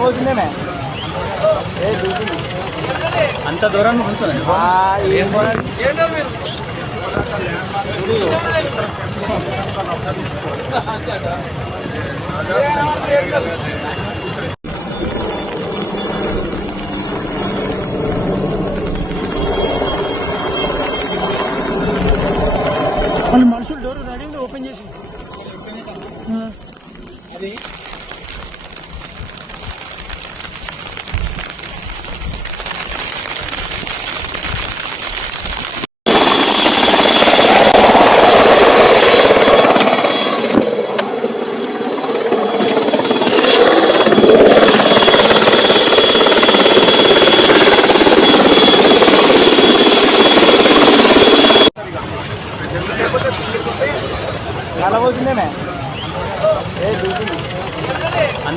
పోతుందేనే అంత దూరం వాళ్ళు మనుషులు డోర్ రెడీ ఓపెన్ చేసి. ఆ.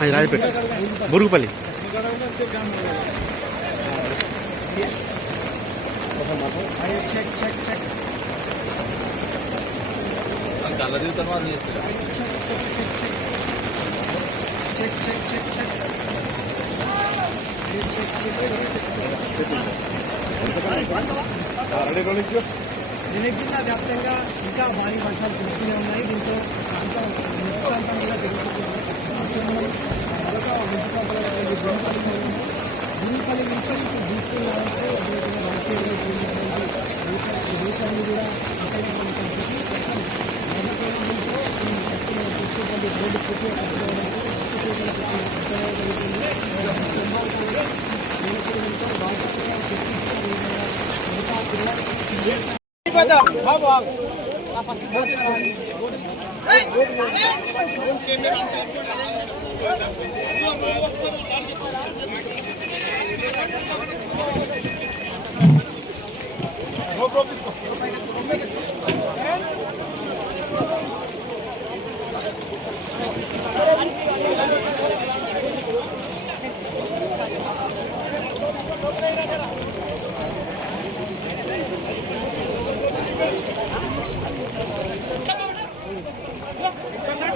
అది రాజపేట బురుగుపల్లి మెదక్ వ్యాప్తంగా ఇంకా భారీ వర్షాలు కురుస్తూనే ఉన్నాయి. దీంతో ప్రాంత ప్రాంతం కూడా జరుగుతుంది మరొక ముప్పు Come on.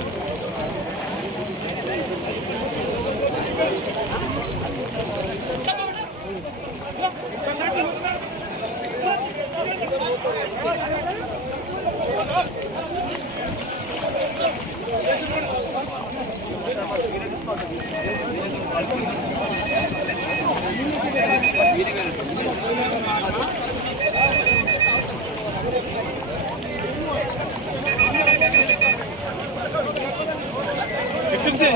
엑스생.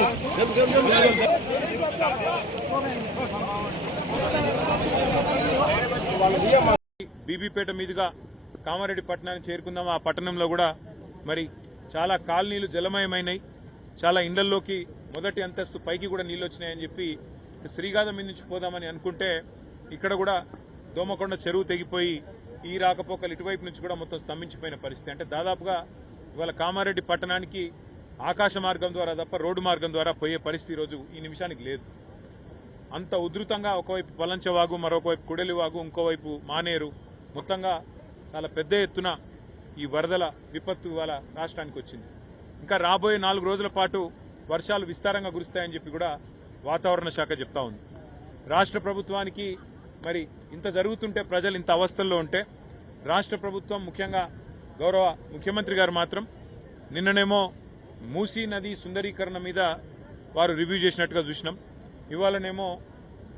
బీబీపేట మీదుగా కామారెడ్డి పట్టణానికి చేరుకుందాం. ఆ పట్టణంలో కూడా మరి చాలా కాలనీలు జలమయమైనాయి చాలా ఇండ్లల్లోకి మొదటి అంతస్తు పైకి కూడా నీళ్ళు వచ్చినాయని చెప్పి శ్రీగాధం మీద నుంచి పోదామని అనుకుంటే ఇక్కడ కూడా దోమకొండ చెరువు తెగిపోయి ఈ రాకపోకలు ఇటువైపు నుంచి కూడా మొత్తం స్తంభించిపోయిన పరిస్థితి. అంటే దాదాపుగా ఇవాళ కామారెడ్డి పట్టణానికి ఆకాశ మార్గం ద్వారా తప్ప రోడ్డు మార్గం ద్వారా పోయే పరిస్థితి ఈరోజు ఈ నిమిషానికి లేదు. అంత ఉధృతంగా ఒకవైపు పలంచవాగు మరొకవైపు కుడలివాగు ఇంకోవైపు మానేరు. మొత్తంగా చాలా పెద్ద ఎత్తున ఈ వరదల విపత్తు ఇవాళ రాష్ట్రానికి వచ్చింది. ఇంకా రాబోయే నాలుగు రోజుల పాటు వర్షాలు విస్తారంగా కురుస్తాయని చెప్పి కూడా వాతావరణ శాఖ చెప్తా ఉంది. రాష్ట్ర ప్రభుత్వానికి మరి ఇంత జరుగుతుంటే ప్రజలు ఇంత అవస్థల్లో ఉంటే రాష్ట్ర ప్రభుత్వం ముఖ్యంగా గౌరవ ముఖ్యమంత్రి గారు మాత్రం నిన్ననేమో మూసీ నది సుందరీకరణ మీద వారు రివ్యూ చేసినట్టుగా చూసినాం. ఇవాళనేమో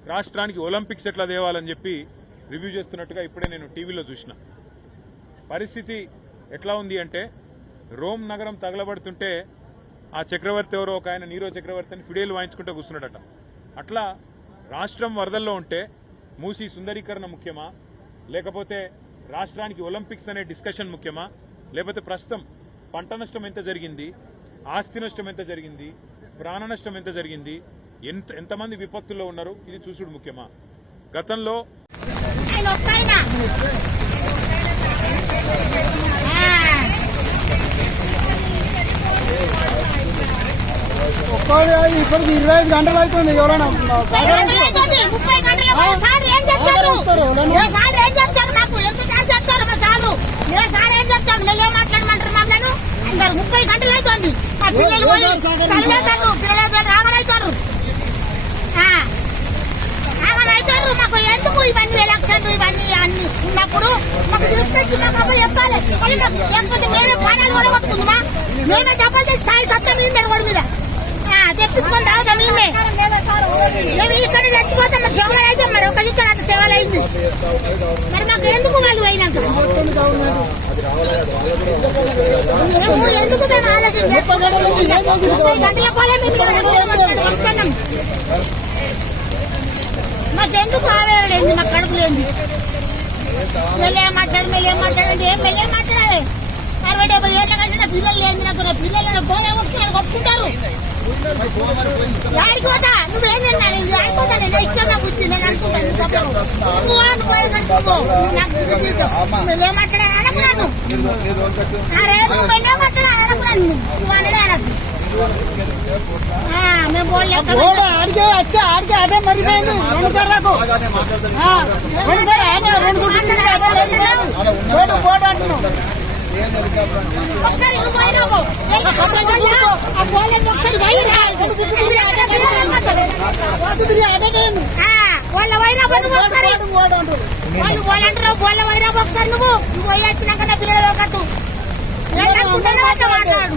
రాష్ట్రానికి ఒలింపిక్స్ ఎట్లా తేవాలని చెప్పి రివ్యూ చేస్తున్నట్టుగా ఇప్పుడే నేను టీవీలో చూసిన. పరిస్థితి ఎట్లా ఉంది అంటే రోమ్ నగరం తగలబడుతుంటే ఆ చక్రవర్తి ఎవరో ఒక ఆయన నీరో చక్రవర్తి అని ఫిడేలు వాయించుకుంటూ కూర్చున్నాడట. అట్లా రాష్ట్రం వరదల్లో ఉంటే మూసి సుందరీకరణ ముఖ్యమా? లేకపోతే రాష్ట్రానికి ఒలింపిక్స్ అనే డిస్కషన్ ముఖ్యమా? లేకపోతే ప్రస్తుతం పంట నష్టం ఎంత జరిగింది? ఆస్తి నష్టం ఎంత జరిగింది? ప్రాణ నష్టం ఎంత జరిగింది? ఎంత ఎంతమంది విపత్తుల్లో ఉన్నారు? ఇది చూసుడు ముఖ్యమా? గతంలో ఇప్పటికి ఇరవై ఐదు గంటలు అవుతుంది ఎవరైనా ముప్పై గంటల అవుతుంది పిల్లలు పోయి తల్లిదండ్రులు పిల్లలు మాకు ఎందుకు ఇవన్నీ ఎలక్షన్లు ఇవన్నీ అన్ని ఉన్నప్పుడు? మాకు తీసుకొచ్చి మాకు అప్పుడు చెప్పాలి. లేకపోతే మేమే పానాలు కూడా కొట్టుకుందామా మేమే డబ్బులు తెచ్చి స్థాయి సత్యం మీద రోడ్డు మీద. తెప్పించుకొని తాగుతాం మేమే. మేము ఇక్కడ చచ్చిపోతాం. మరి సేవలు అయితే మరి ఒక ఇక్కడ అంత సేవలు అయింది మరి మాకు ఎందుకు వాళ్ళు అయినాక? మేము ఎందుకు మేము ఆలోచించాం ముప్పై గంటల కోలే మేము ఇక్కడ కూర్చున్నాం. మాకెందుకు ఆవేదన మా కడుపు లేని మెల్లే మాట్లాడు మెల్లే మాట్లాడండి ఏం మెల్లే మాట్లాడాలి? అరవై డెబ్బై ఏళ్ళ కలిసిన పిల్లలు లేదు నాకు నా పిల్లలు పోలే కొట్టుకుంటారు కొట్టుకుంటారు. యాడికి పోతా? నువ్వేం తిన్నాను ఆడిపోతా నేను ఇష్టం నా బుద్ధి నేను అనుకుంటాను నువ్వు. నువ్వు. నాకు. మెల్లే అనుకున్నాను మెల్లే అనుకున్నాను నువ్వు అనడే అనకు ఓడ ఆడికే వచ్చి ఆడికే అదే మరిపోయింది. రెండు సార్లకు ఆ, రెండు సార్ ఆమె రెండు తిరిగి అదే మరిపోయింది. బోర్డు బోర్డు అంటున్నాం ఒకసారి. వాళ్ళ పోయినప్పుడు నువ్వు ఒకసారి వాళ్ళు పోలంటారు వాళ్ళ పోయినప్పుడు ఒకసారి. నువ్వు. నువ్వు పోయి వచ్చినాక నా పిల్లలు ఒకటి మాట్లాడు.